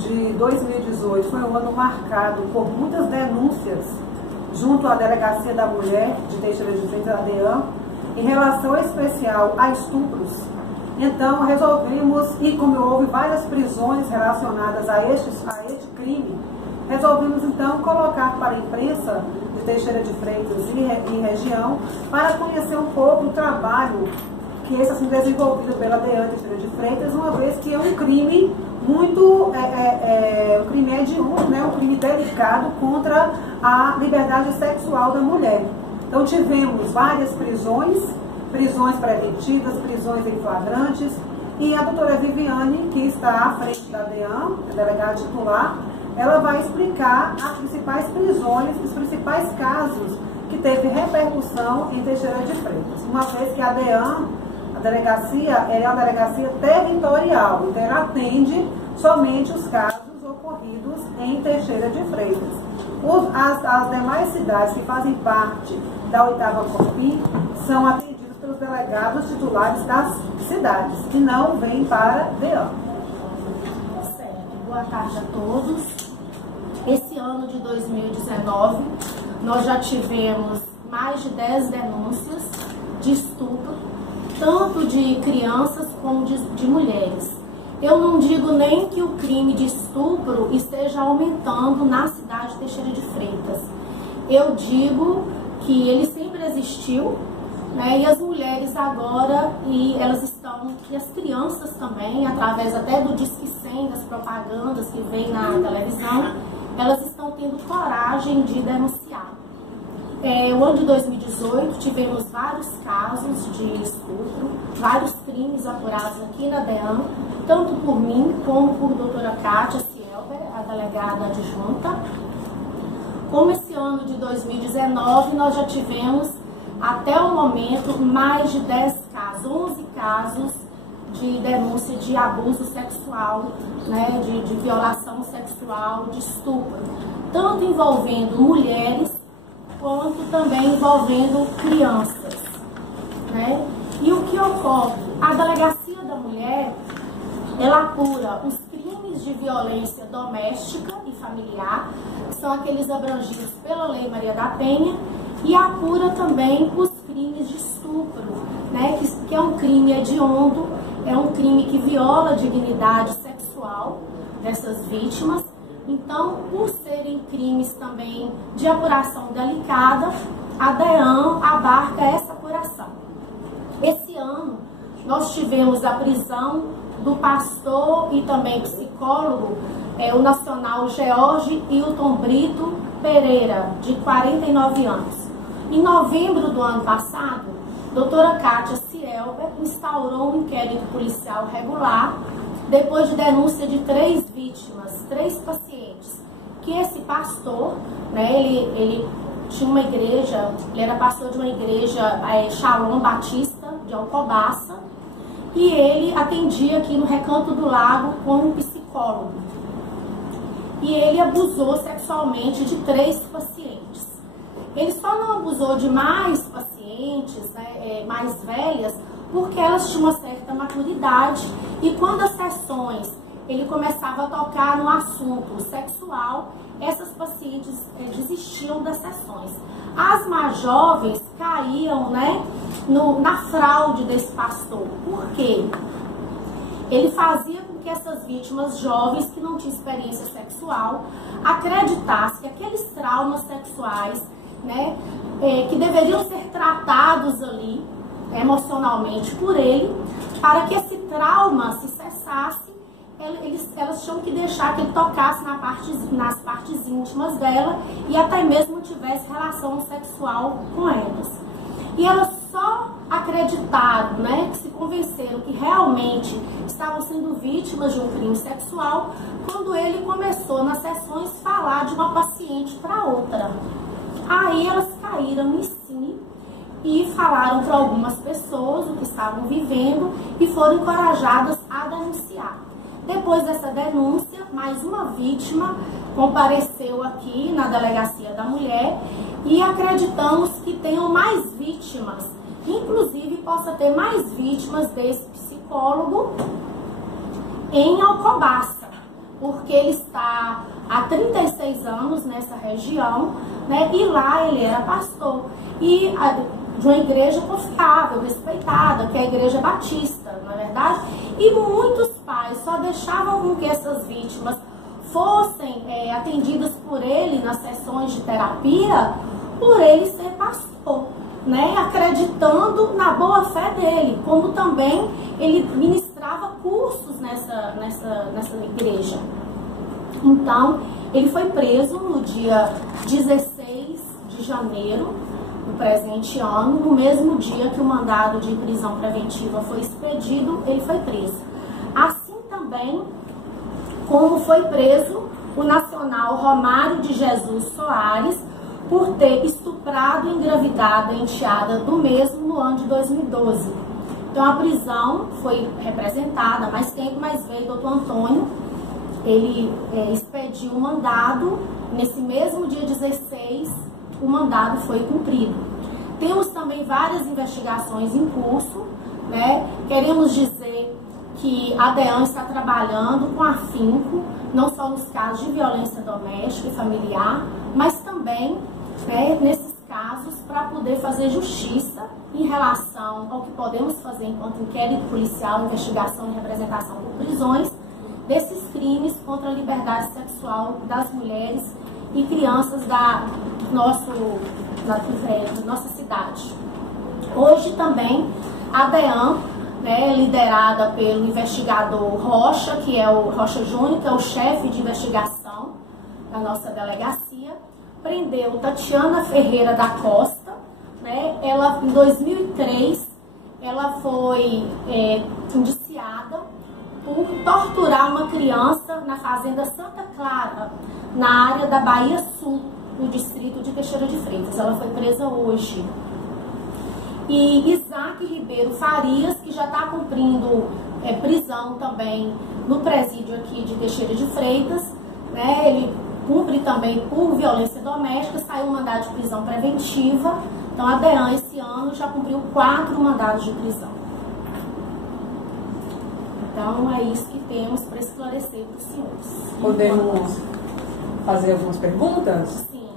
de 2018 foi um ano marcado por muitas denúncias junto à Delegacia da Mulher de Teixeira de Freitas, a DEAM, em relação especial a estupros. Então resolvimos, e como houve várias prisões relacionadas a este crime, resolvimos então colocar para a imprensa de Teixeira de Freitas e região para conhecer um pouco o trabalho que esse assim desenvolvido pela DEAM de Teixeira de Freitas, uma vez que é um crime muito, um crime hediondo, né, um crime delicado contra a liberdade sexual da mulher. Então tivemos várias prisões preventivas, prisões em flagrantes, e a doutora Viviane, que está à frente da DEAM, a delegada titular, ela vai explicar as principais prisões, os principais casos que teve repercussão em Teixeira de Freitas. Uma vez que a DEAM, a delegacia, é uma delegacia territorial, então ela atende somente os casos ocorridos em Teixeira de Freitas. As demais cidades que fazem parte da 8ª Copim são atendidas pelos delegados titulares das cidades, que não vêm para a DEAM. Certo. Boa tarde a todos. Esse ano de 2019, nós já tivemos mais de 10 denúncias de estupro, tanto de crianças como de mulheres. Eu não digo nem que o crime de estupro esteja aumentando na cidade de Teixeira de Freitas. Eu digo que ele sempre existiu, né, e as mulheres agora, e as crianças também, através até do Disque 100, das propagandas que vem na televisão, elas estão tendo coragem de denunciar. O ano de 2018 tivemos vários casos de estupro, vários crimes apurados aqui na DEAM, tanto por mim como por doutora Kátia Cielber, a delegada adjunta. Como esse ano de 2019 nós já tivemos até o momento mais de 10 casos, 11 casos de denúncia de abuso sexual, né, de violação sexual, de estupro, tanto envolvendo mulheres quanto também envolvendo crianças, né? E o que ocorre? A Delegacia da Mulher, ela apura os crimes de violência doméstica e familiar, que são aqueles abrangidos pela Lei Maria da Penha, e apura também os crimes de estupro, né? Que é um crime hediondo, é um crime que viola a dignidade sexual dessas vítimas. Então, por serem crimes também de apuração delicada, a DEAM abarca essa apuração. Esse ano, nós tivemos a prisão do pastor e também psicólogo, o nacional George Hilton Brito Pereira, de 49 anos. Em novembro do ano passado, a doutora Kátia Cielber instaurou um inquérito policial regular, depois de denúncia de 3 vítimas, 3 pacientes, que esse pastor, né, ele tinha uma igreja, ele era pastor de uma igreja Shalom Batista, de Alcobaça, e ele atendia aqui no Recanto do Lago como psicólogo. E ele abusou sexualmente de 3 pacientes. Ele só não abusou de mais pacientes, né, mais velhas, porque elas tinham uma certa maturidade, e quando as sessões ele começava a tocar no assunto sexual, essas pacientes desistiam das sessões. As mais jovens caíam, né, na fraude desse pastor. Por quê? Ele fazia com que essas vítimas jovens que não tinham experiência sexual acreditassem que aqueles traumas sexuais, né, que deveriam ser tratados ali emocionalmente por ele, para que esse trauma se cessasse, elas tinham que deixar que ele tocasse nas partes íntimas dela e até mesmo tivesse relação sexual com elas. E elas só acreditaram, né, que se convenceram que realmente estavam sendo vítimas de um crime sexual quando ele começou nas sessões falar de uma paciente para outra. Aí elas caíram em si e falaram para algumas pessoas o que estavam vivendo e foram encorajadas a denunciar. Depois dessa denúncia, mais uma vítima compareceu aqui na Delegacia da Mulher e acreditamos que tenham mais vítimas, inclusive possa ter mais vítimas desse psicólogo em Alcobaça, porque ele está há 36 anos nessa região, né? E lá ele era pastor. E de uma igreja confiável, respeitada, que é a Igreja Batista, não é verdade? E muitos pais só deixavam com que essas vítimas fossem atendidas por ele nas sessões de terapia, por ele ser pastor, né? Acreditando na boa fé dele, como também ele ministrava cursos nessa igreja. Então, ele foi preso no dia 16 de janeiro do presente ano, no mesmo dia que o mandado de prisão preventiva foi expedido, ele foi preso. Assim também como foi preso o nacional Romário de Jesus Soares por ter estuprado e engravidado a enteada do mesmo no ano de 2012. Então a prisão foi representada há mais tempo, mas veio o doutor Antônio, ele expediu o mandado, nesse mesmo dia 16, o mandado foi cumprido. Temos também várias investigações em curso, né? Queremos dizer que a DEAN está trabalhando com afinco, não só nos casos de violência doméstica e familiar, mas também nesses casos para poder fazer justiça em relação ao que podemos fazer enquanto inquérito policial, investigação e representação por prisões, desses crimes contra a liberdade sexual das mulheres e crianças da nossa cidade. Hoje também a DEAN, liderada pelo investigador Rocha, que é o Rocha Júnior, que é o chefe de investigação da nossa delegacia, prendeu Tatiana Ferreira da Costa, ela em 2003, ela foi indiciada por torturar uma criança na fazenda Santa Clara, na área da Bahia Sul, no distrito de Teixeira de Freitas. Ela foi presa hoje. E Isaac Ribeiro Farias, que já está cumprindo prisão também no presídio aqui de Teixeira de Freitas, ele cumpre também por violência doméstica, saiu um mandado de prisão preventiva. Então a DEAN esse ano já cumpriu 4 mandados de prisão. Então é isso que temos para esclarecer para os senhores. Podemos fazer algumas perguntas? Sim.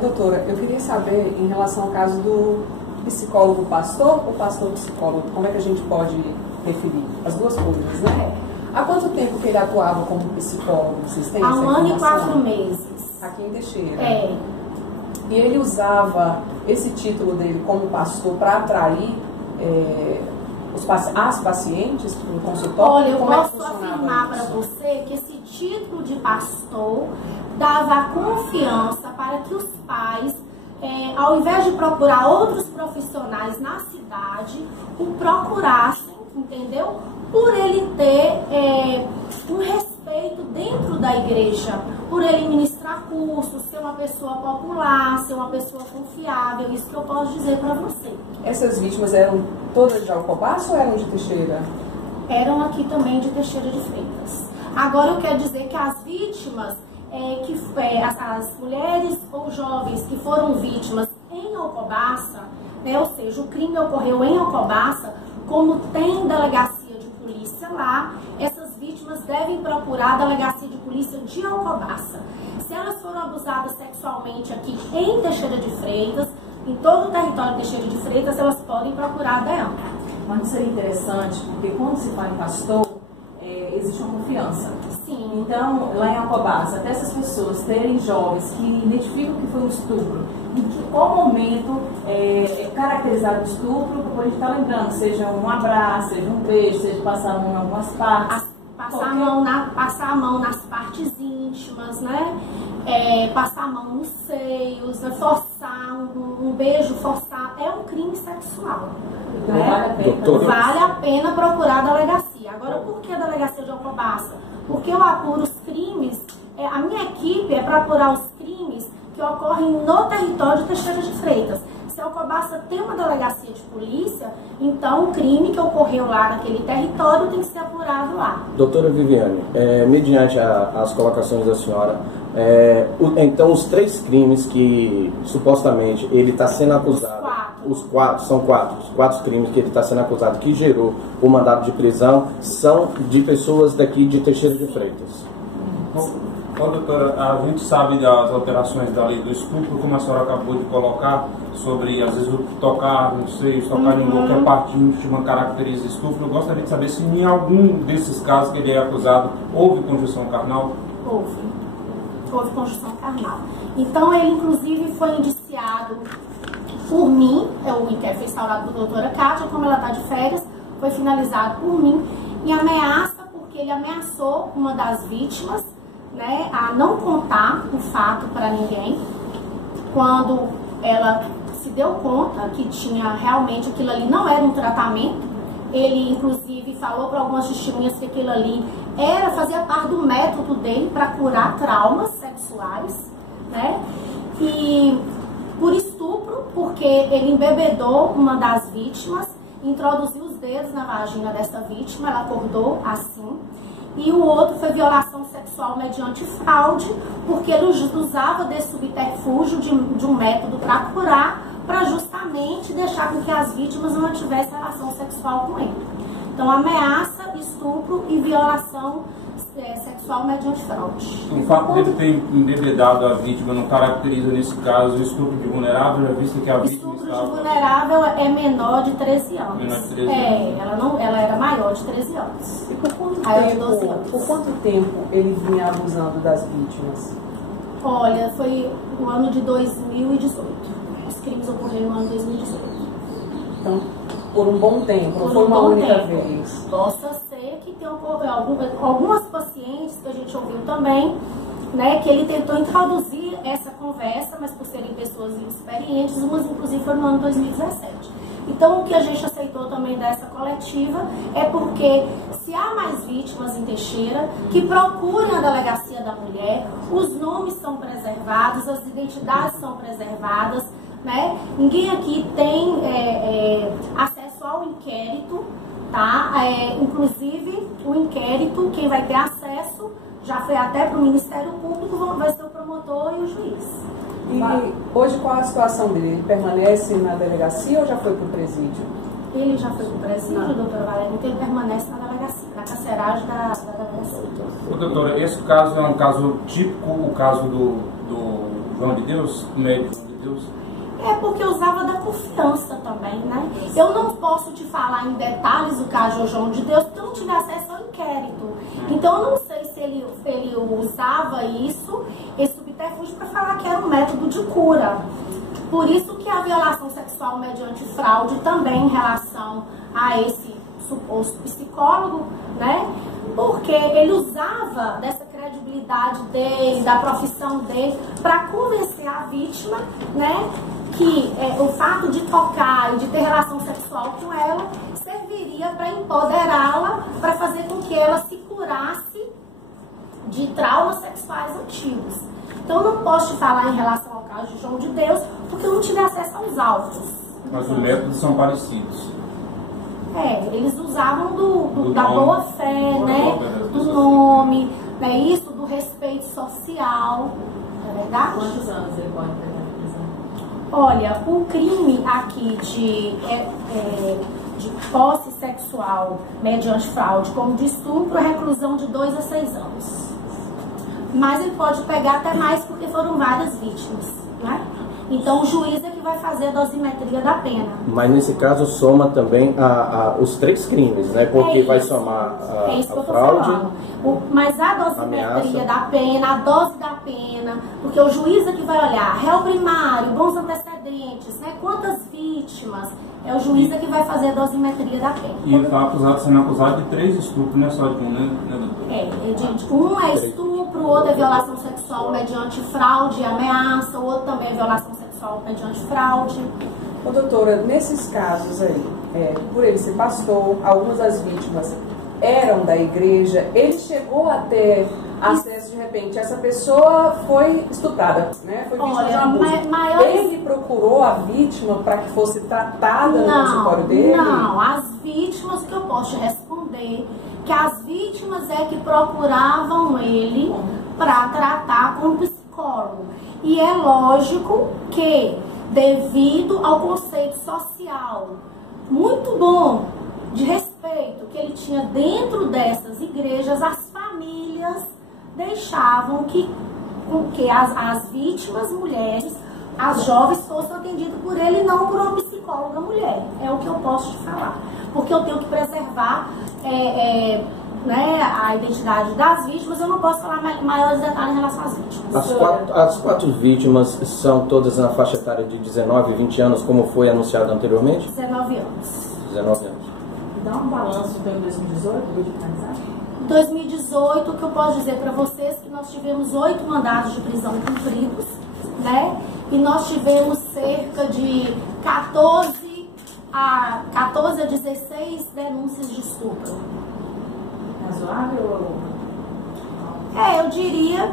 Doutora, eu queria saber em relação ao caso do psicólogo pastor ou pastor psicólogo, como é que a gente pode referir? As duas coisas, né? Há quanto tempo que ele atuava como psicólogo? Vocês têm essa informação? Há 1 ano e 4 meses. Aqui em Teixeira. E ele usava esse título dele como pastor para atrair as pacientes para o consultório? Olha, eu posso afirmar para você que esse título de pastor dava confiança para que os pais, ao invés de procurar outros profissionais na cidade, o procurassem, entendeu? Por ele ter um respeito dentro da igreja, por ele ministrar cursos, ser uma pessoa popular, ser uma pessoa confiável, isso que eu posso dizer para você. Essas vítimas eram todas de Alcobaça ou eram de Teixeira? Eram aqui também de Teixeira de Freitas. Agora eu quero dizer que as vítimas, as mulheres ou jovens que foram vítimas em Alcobaça, ou seja, o crime ocorreu em Alcobaça, como tem delegacia de polícia lá, essas vítimas devem procurar a delegacia de polícia de Alcobaça. Se elas foram abusadas sexualmente aqui em Teixeira de Freitas, em todo o território de Teixeira de Freitas, elas podem procurar a DEAN. Mas isso é interessante, porque quando se fala em pastor, existe uma confiança. Sim. Então, lá em Alcobaça, até essas pessoas terem jovens que identificam que foi um estupro, em que qual momento é caracterizado o estupro, depois a gente está lembrando, seja um abraço, seja um beijo, seja passar a mão em algumas partes. Passar a mão nas partes íntimas, passar a mão nos seios, forçar um beijo, forçar, é um crime sexual. Vale a pena procurar a delegacia. Agora, por que a delegacia de Alcobaça? Porque eu apuro os crimes, a minha equipe é para apurar os crimes que ocorrem no território de Teixeira de Freitas. Se Alcobaça tem uma delegacia de polícia, então o crime que ocorreu lá naquele território tem que ser apurado lá. Doutora Viviane, mediante as colocações da senhora, Então, os 3 crimes que supostamente ele está sendo acusado, os 4 crimes que ele está sendo acusado, que gerou o mandado de prisão, são de pessoas daqui de Teixeira de Freitas. Doutora, a gente sabe das alterações da lei do estupro, como a senhora acabou de colocar, sobre, às vezes, o tocar nos seios, tocar em qualquer parte íntima caracteriza estupro. Eu gostaria de saber se em algum desses casos que ele é acusado, houve conjunção carnal? Houve conjunção carnal. Então, ele, inclusive, foi indiciado por mim, o inquérito foi instaurado por doutora Kátia, como ela está de férias, foi finalizado por mim, em ameaça, porque ele ameaçou uma das vítimas, né, a não contar o fato para ninguém. Quando ela se deu conta que tinha realmente aquilo ali não era um tratamento, ele inclusive falou para algumas testemunhas que aquilo ali fazia parte do método dele para curar traumas sexuais, né? E por estupro, porque ele embebedou uma das vítimas, introduziu os dedos na vagina dessa vítima, ela acordou assim. E o outro foi violação sexual mediante fraude, porque ele usava desse subterfúgio de um método para curar, para justamente deixar com que as vítimas não tivessem relação sexual com ele. Então, ameaça, estupro e violação sexual mediante fraude. O fato dele ter embebedado a vítima não caracteriza, nesse caso, o estupro de vulnerável, já visto que a vítima estupro de vulnerável é menor de 13 anos. Menor de 13 anos. Ela era maior de 13 anos. E por quanto tempo ele vinha abusando das vítimas? Olha, foi o ano de 2018. Os crimes ocorreram no ano de 2018. Então, por um bom tempo, não foi uma única vez. Possa ser que tenha ocorrido algumas pacientes que a gente ouviu também, né, que ele tentou introduzir essa conversa, mas por serem pessoas inexperientes, umas inclusive foram no ano 2017. Então, o que a gente aceitou também dessa coletiva é porque se há mais vítimas em Teixeira, que procurem a Delegacia da Mulher, os nomes são preservados, as identidades são preservadas, né? Ninguém aqui tem acesso ao inquérito, tá? Inclusive, o inquérito, quem vai ter acesso, já foi até para o Ministério Público, vai ser o promotor e o juiz. E hoje qual a situação dele? Ele permanece na delegacia ou já foi para o presídio? Ele já foi para o presídio, doutora Valéria, então ele permanece na delegacia, na carceragem da delegacia. Doutora, esse caso é um caso típico, o caso do João de Deus, do médico João de Deus? É porque eu usava da confiança também, né? Eu não posso te falar em detalhes do caso do João de Deus, porque eu não tive acesso ao inquérito. Então eu não sei se ele usava isso, esse subterfúgio, para falar que era um método de cura. Por isso que a violação sexual mediante fraude também em relação a esse suposto psicólogo, né? Porque ele usava dessa credibilidade dele, da profissão dele, para convencer a vítima, né, que o fato de tocar e de ter relação sexual com ela serviria para empoderá-la, para fazer com que ela se curasse de traumas sexuais antigos. Então, eu não posso te falar em relação ao caso de João de Deus, porque eu não tive acesso aos autos. Mas os métodos são parecidos. Eles usavam da boa fé, né, do nome, né, isso, do respeito social, não é verdade? Quantos anos ele pode pegar na prisão? Olha, o crime aqui de posse sexual mediante fraude, como de estupro, é reclusão de 2 a 6 anos. Mas ele pode pegar até mais, porque foram várias vítimas, né? Então o juiz é que vai fazer a dosimetria da pena. Mas nesse caso soma também os 3 crimes, né? Porque vai somar a fraude. Mas a dosimetria da pena, a dose da pena, porque o juiz é que vai olhar réu primário, bons antecedentes, né? Quantas vítimas, é o juiz é que vai fazer a dosimetria da pena. E ele está sendo acusado de 3 estupros, não é só de um, né, doutor? Um é estupro, o outro é violação sexual mediante fraude e ameaça, o outro também é violação sexual mediante fraude. Ô, doutora, nesses casos aí, por ele ser pastor, algumas das vítimas eram da igreja, ele chegou a ter acesso de repente, essa pessoa foi estuprada, né? Foi vítima de abuso. Ele procurou a vítima para que fosse tratada no consultório dele? Não, as vítimas, que eu posso te responder, que as vítimas é que procuravam ele para tratar com o psicólogo. E é lógico que, devido ao conceito social muito bom, de respeito que ele tinha dentro dessas igrejas, as famílias deixavam que as vítimas mulheres, as jovens, fossem atendidas por ele e não por uma psicóloga mulher. É o que eu posso te falar. Porque eu tenho que preservar né, a identidade das vítimas, eu não posso falar maiores detalhes em relação às vítimas. As quatro vítimas são todas na faixa etária de 19 e 20 anos, como foi anunciado anteriormente? 19 anos. 19 anos. Dá um balanço então em 2018, do de finalizar? Em 2018, o que eu posso dizer para vocês é que nós tivemos 8 mandados de prisão cumpridos, né? E nós tivemos cerca de 14 a 16 denúncias de estupro. Razoável? Eu diria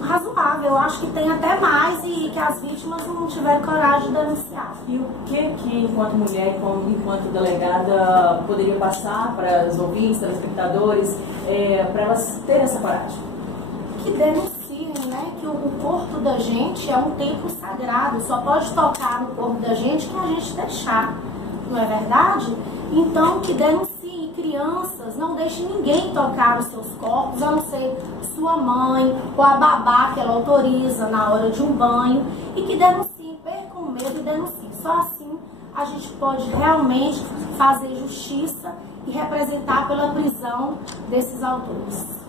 razoável. Eu acho que tem até mais e que as vítimas não tiveram coragem de denunciar. E o que, enquanto mulher, enquanto delegada, poderia passar para os ouvintes, telespectadores, para elas terem essa coragem? Que denunciem, né? Que o corpo da gente é um templo sagrado. Só pode tocar no corpo da gente quem a gente deixar. Não é verdade? Então, que denunciem. Crianças, não deixe ninguém tocar os seus corpos, a não ser sua mãe ou a babá que ela autoriza na hora de um banho, e que denunciem, percam o medo e denunciem. Só assim a gente pode realmente fazer justiça e representar pela prisão desses autores.